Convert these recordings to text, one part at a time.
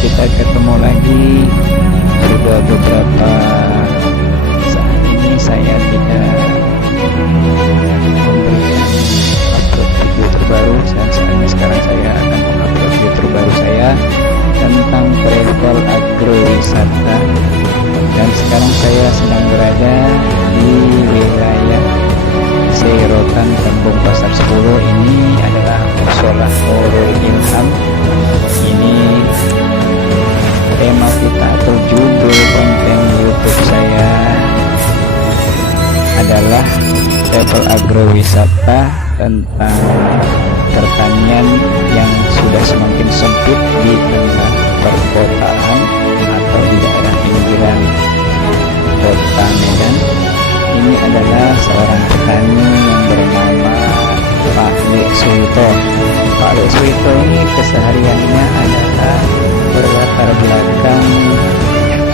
kita ketemu lagi. Sudah beberapa saat ini saya tidak memberikan upload video terbaru, dan saatnya sekarang saya akan mengupload video terbaru saya tentang travel agrowisata. Dan sekarang saya sedang berada di wilayah Serotan, Kampung Pasar 10. Ini adalah Mushola Nurul Ilham. Ini tema kita atau judul konten YouTube saya adalah travel agrowisata tentang pertanian yang sudah semakin sempit di tengah perkotaan atau di daerah pinggiran kota Medan. Ini adalah seorang petani yang bernama Pak Lek Suito. Pak Lek Suito ini kesehariannya adalah berlatar belakang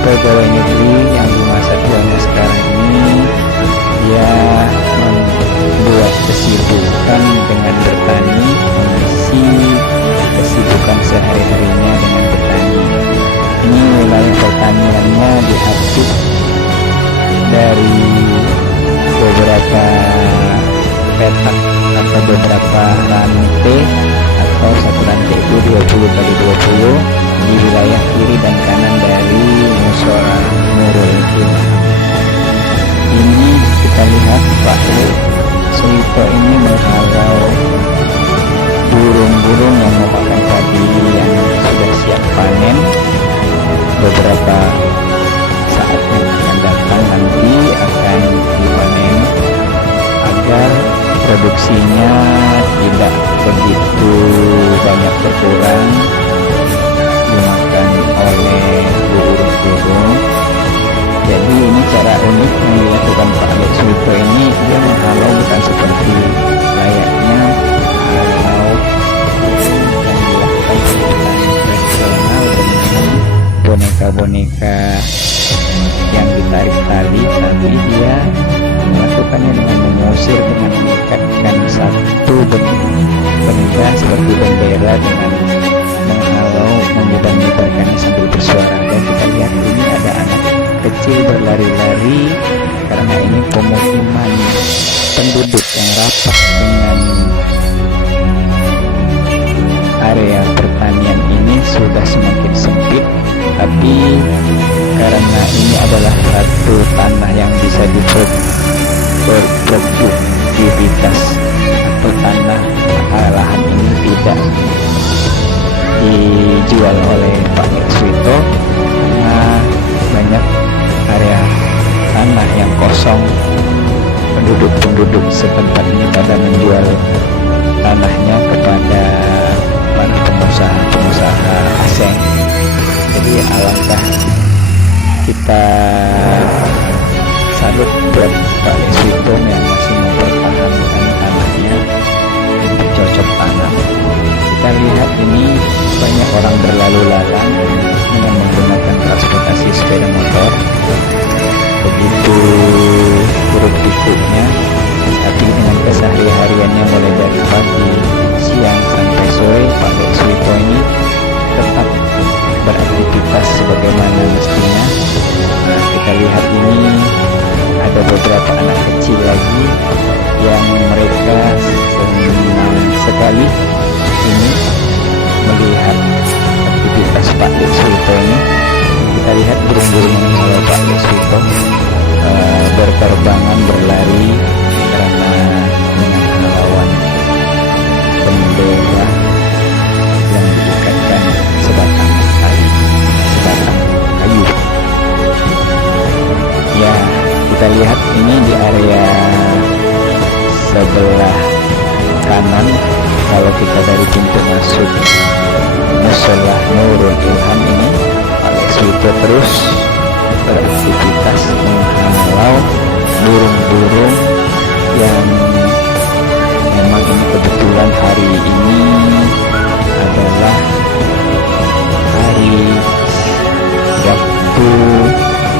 pegawai negeri yang di masa tuanya sekarang ini dia membuat kesibukan dengan bertani, mengisi kesibukan sehari-harinya dengan bertani. Ini wilayah pertaniannya diapit dari beberapa petak atau beberapa rantai, atau satu rantai itu 20x20 di wilayah kiri dan kanan dari Mushola Nurul Ilham. Ini kita lihat Pak Suito ini menghalau burung-burung yang memakan padi yang sudah siap panen. Beberapa saat yang akan datang nanti akan dipanen agar produksinya tidak begitu banyak berkurang dimakan oleh burung-burung. Jadi ini cara unik yang dilakukan Pak Lek Suito ini. Dia menghalau bukan seperti layaknya halau yang dilakukan tradisional dengan boneka-boneka yang ditarik tali, tapi dia melakukannya dengan mengusir, dengan mengikatkan satu benda seperti bendera dengan menghalau, menyebar-nyebarkannya sambil bersuara. Dan kita lihat ini ada anak kecil berlari-lari karena ini pemukiman penduduk yang rapat dengan area pertanian ini sudah semakin sempit. Tapi karena ini adalah satu tanah yang bisa berproduktivitas atau tanah lahan ini tidak dijual oleh Pak Lek Suito karena banyak area tanah yang kosong. Penduduk setempat ini pada menjual tanahnya kepada para pengusaha asing. Jadi alangkah kita salut buat Pak Lek Suito yang masih mempertahankan tanahnya untuk cocok tanam. Kita lihat ini banyak orang berlalu lalang dengan menggunakan transportasi sepeda motor. Begitu buruk pikuknya, tapi dengan kesehari-hariannya mulai dari pagi, siang sampai sore, Pak Lek Suito ini tetap beraktivitas sebagaimana mestinya. Nah, kita lihat ini ada beberapa anak kecil lagi yang mereka senang sekali ini melihat aktivitas Pak Lek Suito ini. Kita lihat burung-burung yang menghalau Pak Lek Suito berterbangan, berlari karena dengan halauan bendera yang diikatkan sebatang kayu. Ya, kita lihat ini di area sebelah kanan. Kalau kita dari pintu masuk Mushola Nurul Ilham ini, Pak Lek Suito terus beraktivitas menghalau burung-burung yang memang ini kebetulan hari ini adalah hari Sabtu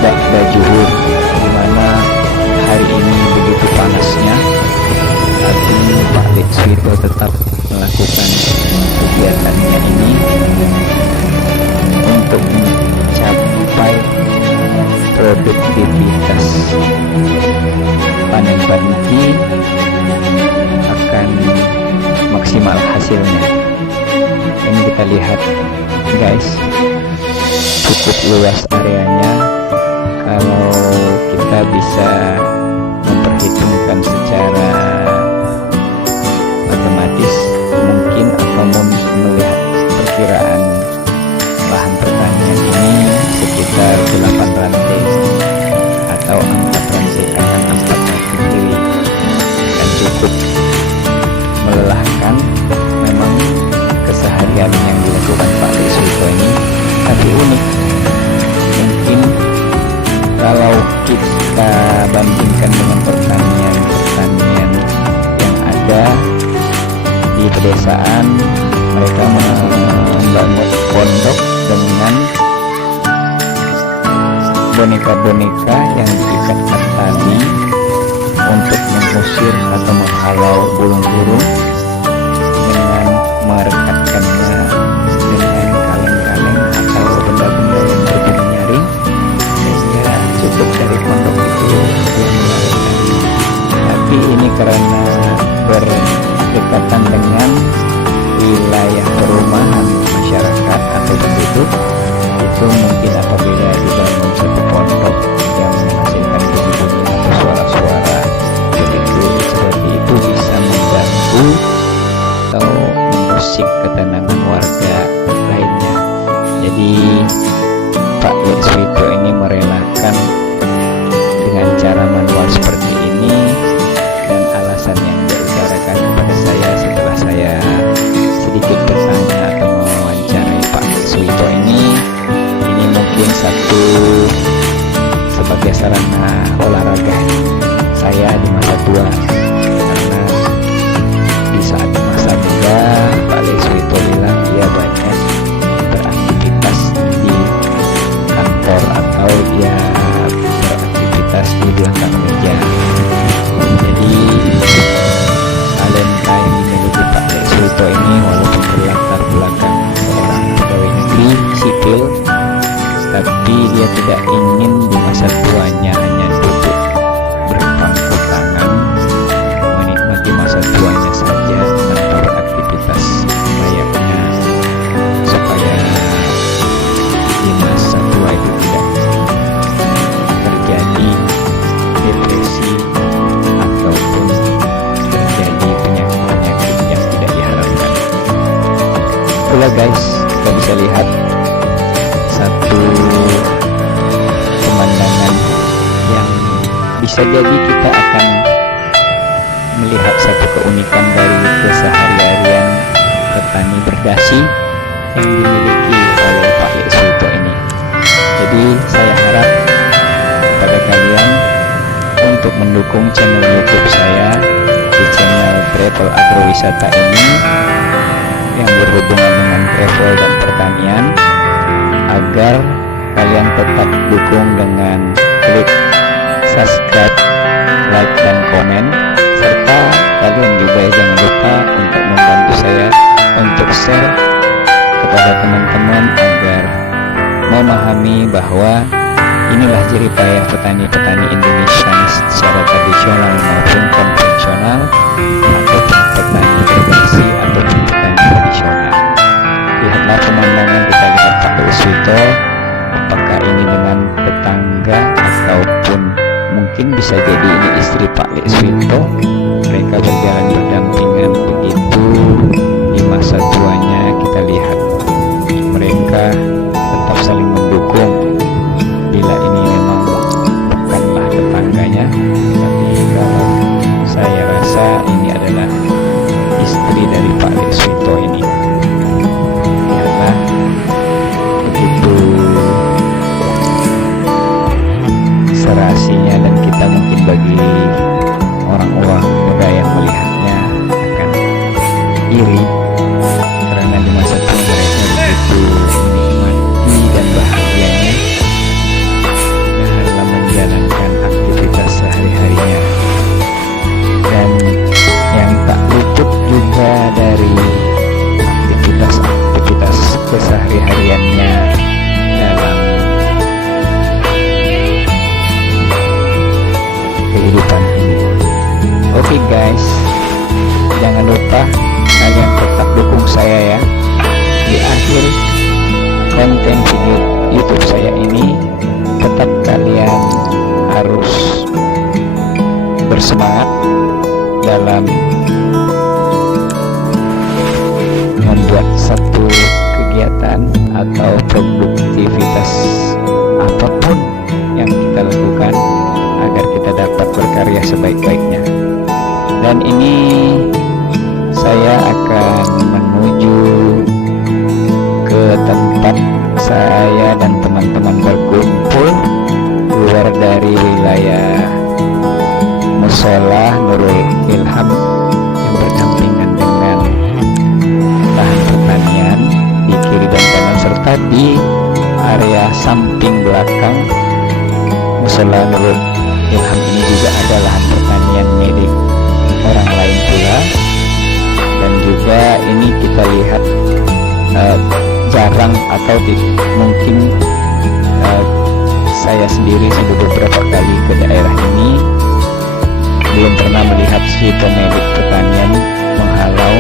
Ba'da Zuhur, di mana hari ini begitu panasnya, tapi Pak Lek Suito tetap melakukan kegiatannya ini aktivitas panen padi akan maksimal hasilnya. Ini kita lihat guys, cukup luas areanya. Kalau kita bisa memperhitungkan secara matematis mungkin, atau melihat perkiraan lahan pertanian ini sekitar 8 rantai, atau 4 rantai kanan 4 rantai kiri, dan cukup melelahkan memang keseharian yang dilakukan Pak Riswito ini. Tapi unik, mungkin kalau kita bandingkan dengan pertanian yang ada di pedesaan, mereka membangun pondok dengan boneka-boneka yang diikatkan tali untuk mengusir atau menghalau burung-burung, dengan merekatkannya dengan kaleng-kaleng atau benda-benda yang berbunyi nyaring, sehingga cukup dari pondok itu yang melarikan. Tapi ini karena berdekatan dengan wilayah perumahan masyarakat atau penduduk, itu mungkin apabila dibangun satu pondok yang menghasilkan bunyi-bunyi atau suara-suara seperti itu bisa mengganggu atau mengusik ketenangan warga lainnya. Jadi Pak Riswito ini merelakan dengan cara manual seperti ini, dan alasan yang dia utarakan kepada saya setelah saya sedikit bertanya atau mewawancarai Pak Riswito ini mungkin satu sebagai sarana olahraga saya di masa tua, karena di saat masa muda Pak Riswito bilang dia banyak beraktivitas di kantor atau dia beraktivitas di belakang meja. Jadi talenta yang dimiliki Pak Riswito ini, walaupun berlatar belakang seorang pegawai negeri sipil, tapi dia tidak ingin di masa tuanya hanya duduk berpangku tangan menikmati masa tuanya saja tanpa beraktivitas layaknya, supaya di masa tua itu tidak terjadi depresi ataupun terjadi penyakit-penyakit yang tidak diharapkan. Itulah guys, kita bisa lihat satu pemandangan yang bisa jadi kita akan melihat satu keunikan dari keseharian petani berdasi yang dimiliki oleh Pak Riswito ini. Jadi saya harap kepada kalian untuk mendukung channel YouTube saya di channel Travel Agrowisata ini yang berhubungan dengan travel dan pertanian, agar kalian tetap dukung dengan klik subscribe, like, dan komen, serta kalian juga jangan lupa untuk membantu saya untuk share kepada teman-teman agar memahami bahwa inilah jeripayah petani-petani Indonesia secara tradisional maupun konvensional, atau petani berbasis ataupun petani tradisional. Lihatlah pemandangan, kita lihat Pak Riswito, apakah ini dengan tetangga ataupun mungkin bisa jadi ini istri Pak Riswito, mereka berjalan berdampingan begitu di masa tuanya. Kita lihat mereka tetap saling mendukung. Bila ini memang bukanlah tetangganya, tapi kalau saya rasa ini adalah istri dari Pak Riswito ini. Lihatlah begitu serasinya, dan kita mungkin bagi orang-orang muda yang melihatnya akan iri, karena di masa tua mereka begitu menikmati dan bahagianya dalam menjalankan aktivitas sehari-harinya. Dan yang tak luput juga dari aktivitas kesehari-hariannya dalam Oke guys, jangan lupa kalian tetap dukung saya ya. Di akhir konten video YouTube saya ini, tetap kalian harus bersemangat dalam membuat satu kegiatan atau produktivitas apapun yang kita lakukan agar kita dapat berkarya sebaik-baiknya. Dan ini saya akan menuju ke tempat saya dan teman-teman berkumpul keluar dari wilayah Musola Nurul Ilham yang berdampingan dengan lahan pertanian di kiri dan kanan, serta di area samping belakang Musola Nurul Ilham ini juga ada lahan pertanian milik orang lain pula. Dan juga ini kita lihat jarang atau mungkin saya sendiri sudah beberapa kali ke daerah ini, belum pernah melihat si pemilik pertanian menghalau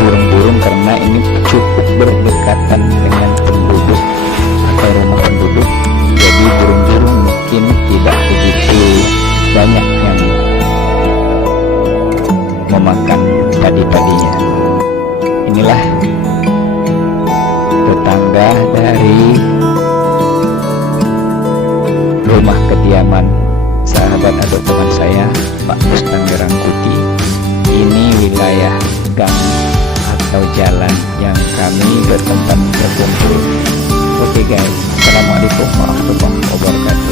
burung-burung, karena ini cukup berdekatan dengan penduduk atau rumah penduduk. Jadi burung-burung mungkin tidak begitu banyak yang memakan padi-padinya. Inilah tetangga dari rumah kediaman sahabat atau teman saya, Pak Bustami Rangkuti. Ini wilayah gang atau jalan yang kami bertempat berkumpul. Oke guys, assalamualaikum warahmatullahi wabarakatuh.